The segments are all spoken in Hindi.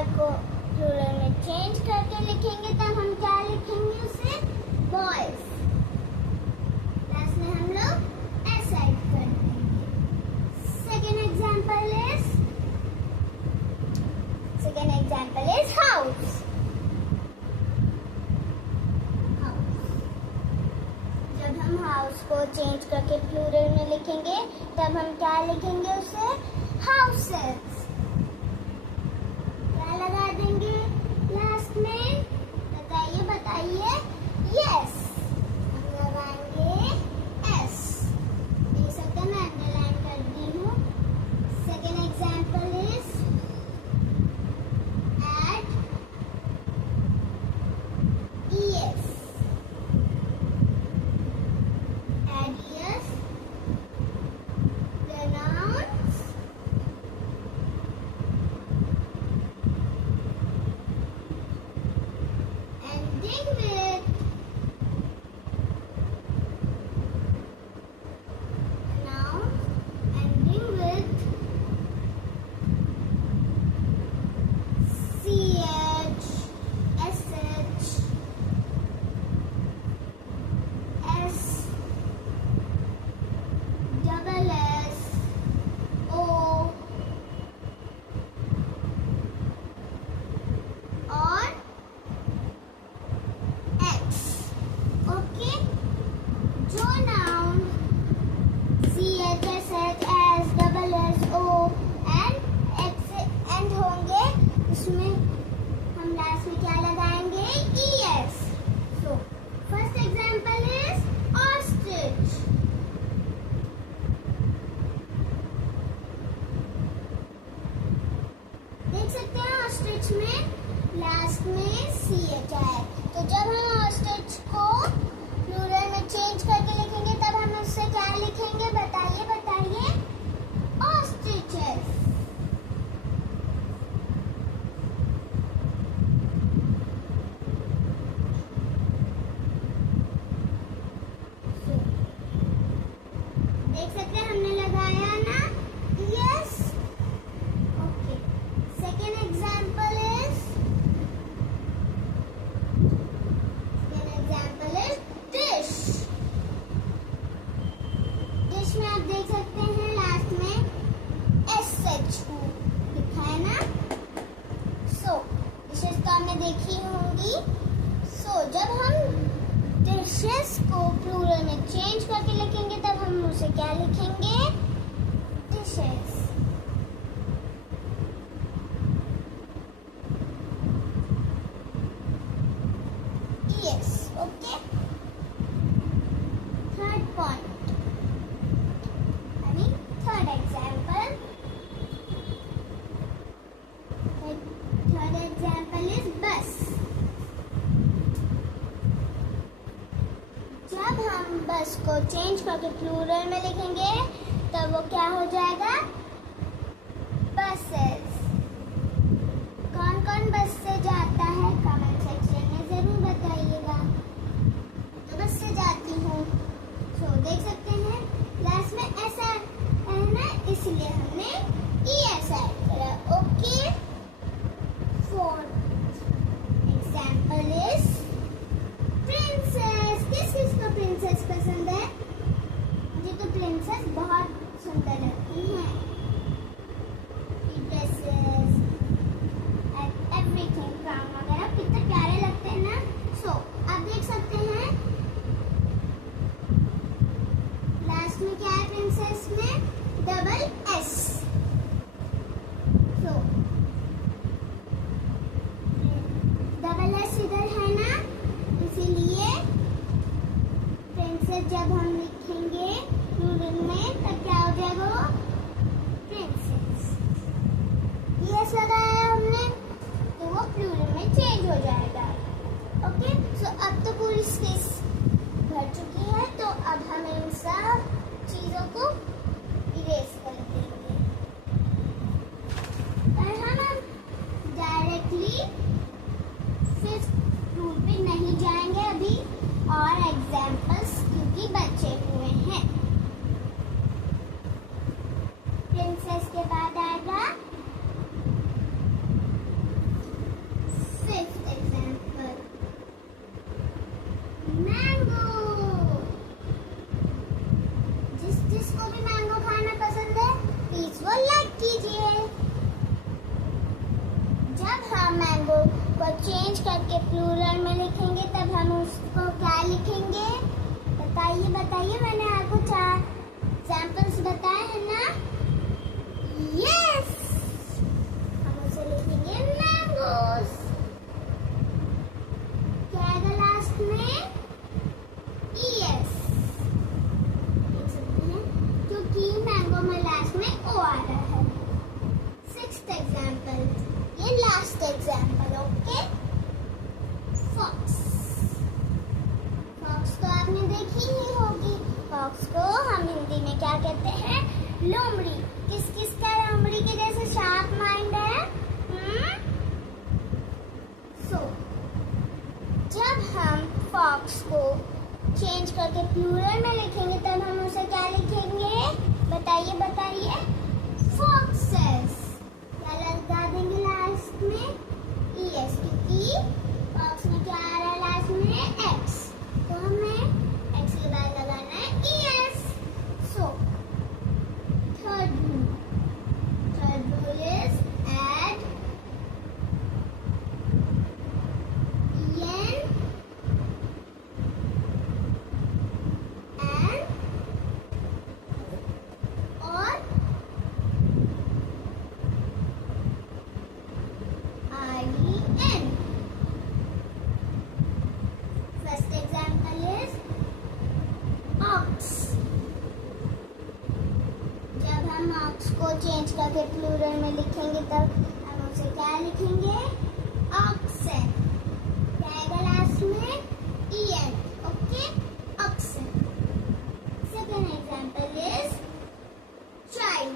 बॉय को प्लूरल में चेंज करके लिखेंगे तब हम क्या लिखेंगे उसे? बॉयज। लास्ट में हम लोग एस ऐड कर देंगे। Second example is house. जब हम हाउस को चेंज करके प्लूरल में लिखेंगे तब हम क्या लिखेंगे उसे? हाउसेस। क्या लगा देंगे लास्ट में? बताइए। यस, हम लगाएंगे एस। देख सकते हैं मैं अंडरलाइन कर दी हूँ। Second example is add ES. Last में सी एच है। तो जब हम ऑस्ट्रिच को प्लूरल में चेंज करके लिखेंगे तब हम उससे क्या लिखेंगे? बताइए। ऑस्ट्रिचेस। देख सकते हैं हमने लगाया ना? Yes. Okay, second example is dish. Dish में आप देख सकते हैं लास्ट में SHU लिखा है ना? सो डिशेस तो आपने देखी होंगी। सो जब हम डिशेस को प्लूरल में चेंज करके लिखेंगे तब हम उसे क्या लिखेंगे? Dishes. Yes, okay. Third point, third example. Third example is बस। जब हम बस को चेंज करके प्लूरल में लिखेंगे तब वो क्या हो जाएगा? बसेस। कौन कौन बस से जाता है कमेंट सेक्शन में जरूर बताइएगा। तो बस से जाती हूँ। तो देख सकते हैं लास्ट में ऐसा है ना, इसलिए हमने ES ऐड करा। Okay. Fourth example is princess. किस को प्रिंसेस पसंद है? मुझे तो प्रिंसेस बहुत सुंदर लगती हैं। ड्रेसेस एंड एवरीथिंग, क्राउन वगैरह कितने प्यारे लगते हैं ना। सो आप देख सकते हैं लास्ट में क्या है प्रिंसेस में? Double S। सो डबल S इधर है ना, इसीलिए प्रिंसेस जब हम लिखेंगे प्लूरल में तब क्या हो जाएगा? प्रिंसेस। यस लगाया हमने तो वो प्लूरल में चेंज हो जाएगा। ओके। सो अब तो पूरी स्पेस भर चुकी है, तो अब हम इन सब चीजों को इरेज कर देंगे और हम डायरेक्टली फिफ्थ रूल पे नहीं जाएंगे अभी, और एग्जाम्पल्स क्योंकि बचे हुए हैं। प्रिंसेस के बाद आएगा को चेंज करके प्लूरल में लिखेंगे तब हम उसको क्या लिखेंगे? बताइए बताइए, मैंने आपको 4 एग्जाम्पल्स बताए हैं ना? यस, हम उसे लिखेंगे मैंगोस। क्या आएगा लास्ट में? ES। देख सकते हैं क्योंकि मैंगो में लास्ट में O आ रहा है। 6th एग्जाम्पल, ये last example, okay. Fox. Fox तो आपने देखी ही होगी। फॉक्स को हम हिंदी में क्या कहते हैं? लोमड़ी। किस किस का लोमड़ी के जैसे शार्प माइंड है? जब हम फॉक्स को चेंज करके प्लूरल में लिखेंगे तब हम उसे क्या लिखेंगे? बताइए बताइए। फॉक्सेस। क्या लगा देंगे लास्ट में? ES, क्योंकि फॉक्स में क्या आ रहा है लास्ट में? X, तो हमें X के बाद लगाना है ES। So third rule is add EN and or IEN। First example is ox। जब हम ox को चेंज करके प्लूरल में लिखेंगे तब हम उसे क्या लिखेंगे? oxen। क्या आएगा लास्ट में? EN, okay. oxen। Second example is child।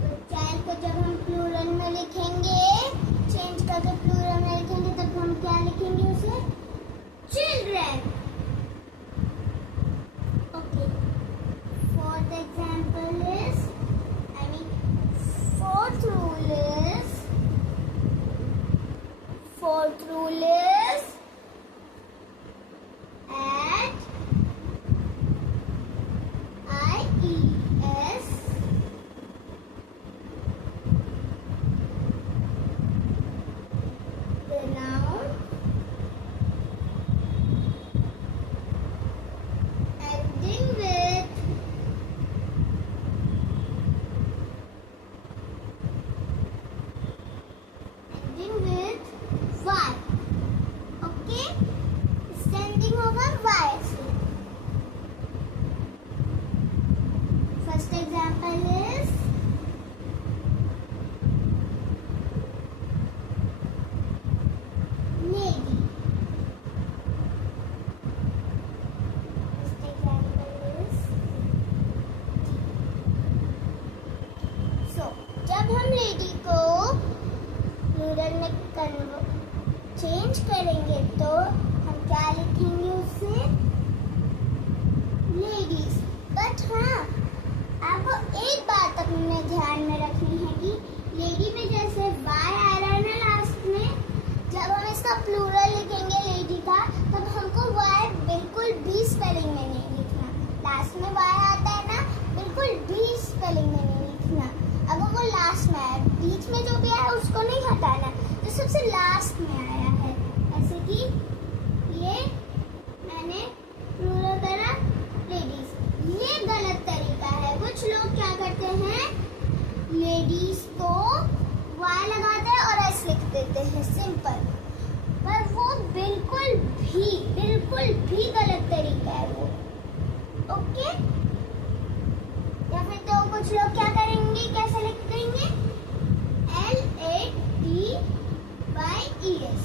तो child को जब हम प्लूरल में लिखेंगे, चेंज करके प्लूरल में लिखेंगे तब हम क्या लिखेंगे उसे? children, okay. Fourth example is, fourth rule is add IES the noun ending with Y, okay. Standing होगा Y से। First example is lady। First example is so जब हम लेडी को प्लूरल में चेंज करेंगे तो हम क्या लिखेंगे उसे? लेडीज। बट हाँ, आपको एक बात अपने ध्यान में रखनी है कि लेडी में जैसे Y आ रहा है ना लास्ट में, जब हम इसका प्लूरल लिखेंगे लेडी का तब हमको Y बिल्कुल भी स्पेलिंग में नहीं लिखना। लास्ट में Y आता है ना, बिल्कुल भी स्पेलिंग में नहीं लिखना। अगर वो लास्ट में आया, बीच में जो भी आया उसको नहीं हटाना, जो सबसे लास्ट में आया है। ऐसे कि ये मैंने प्लूरल करा लेडीज, ये गलत तरीका है। कुछ लोग क्या करते हैं, लेडीज को Y लगाते हैं और S लिख देते हैं सिंपल, पर वो बिल्कुल भी गलत तरीका है वो, ओके। या फिर तो कुछ लोग क्या करेंगे, कैसे लिख देंगे? LADYES,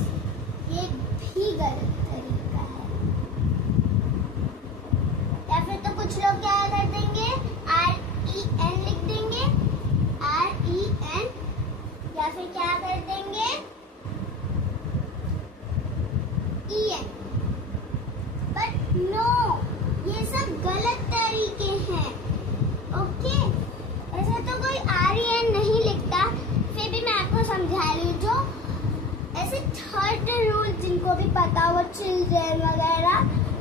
ये भी गलत तरीका है। या फिर तो कुछ लोग क्या कर देंगे, REN लिख देंगे, REN, या फिर क्या कर देंगे EN। बट नो, ये सब गलत तरीके हैं, ओके। ऐसा तो कोई REN नहीं लिखता, फिर भी मैं आपको समझा रही हूँ। जो ऐसे थर्ड रूल जिनको भी पता हो, चिल्ड्रन वगैरह,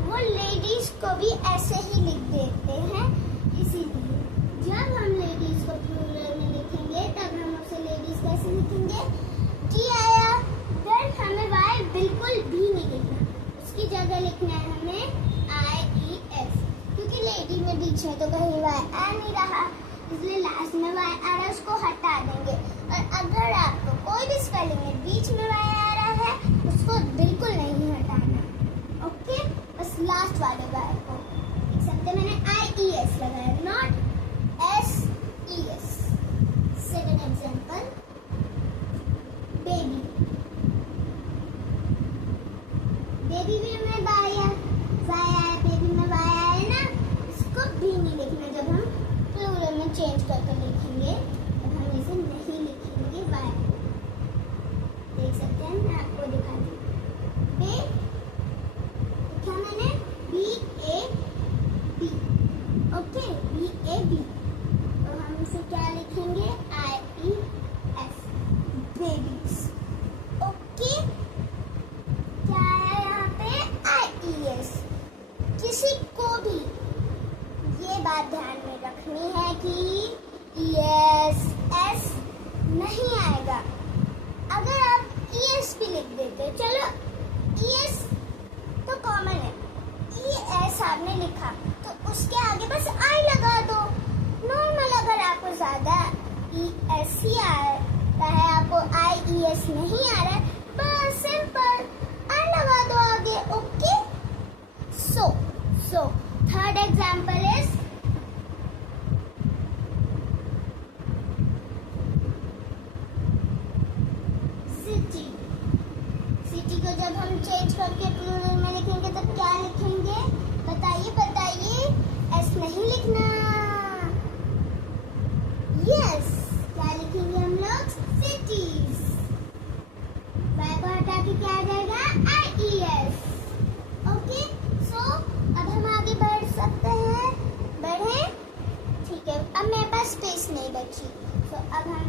वो लेडीज को भी ऐसे ही लिख देते हैं। इसीलिए जब हम लेडीज को प्लूरल में लिखेंगे तब हम उसे लेडीज कैसे लिखेंगे? टी आया, देन हमें वाई बिल्कुल भी नहीं लिखना, उसकी जगह लिखना है हमें IES, क्योंकि लेडी में बीच में तो कहीं वाई आ नहीं रहा, इसलिए लास्ट में वाई आ रहा है, उसको हटा देंगे। और अगर आपको कोई भी स्पेलिंग में बीच में वाई आ रहा है उसको बिल्कुल नहीं हटाना, ओके? बस लास्ट वाले वाई को लिख सकते हैं। मैंने IES लगाया, not SES। Second example, baby. Baby भी हमें वाई आया, बेबी में वाई आया ना, इसको भी नहीं लिखना। जब हम प्लूरल में चेंज करके लिखेंगे तब हम इसे नहीं लिखेंगे वाई। देख सकते हैं, मैं आपको दिखा दूँ। बे लिखा मैंने BAB, ओके, BAB। तो हम इसे क्या लिखेंगे? IES, babies, okay? क्या है यहाँ पे? IES। किसी को भी ये बात ध्यान में रखनी है कि ES नहीं आएगा। अगर आप ES भी लिख देते, चलो ES तो कॉमन है, ES आपने लिखा तो उसके आगे बस I लगा दो, नॉर्मल। अगर आपको ज्यादा ES ही आ रहा है, आपको IES नहीं आ रहा है, बस सिंपल I लगा दो आगे, okay? So third example is city। City को जब हम चेंज करके प्लूरल में लिखेंगे तब क्या लिखेंगे? बताइए, S नहीं लिखना। यस, क्या लिखेंगे हम लोग? सिटीज। वाई को हटा के क्या आ जाएगा? IES, okay? सो अब हम आगे बढ़ सकते हैं, बढ़े? ठीक है, अब मेरे पास स्पेस नहीं बची, तो अब हम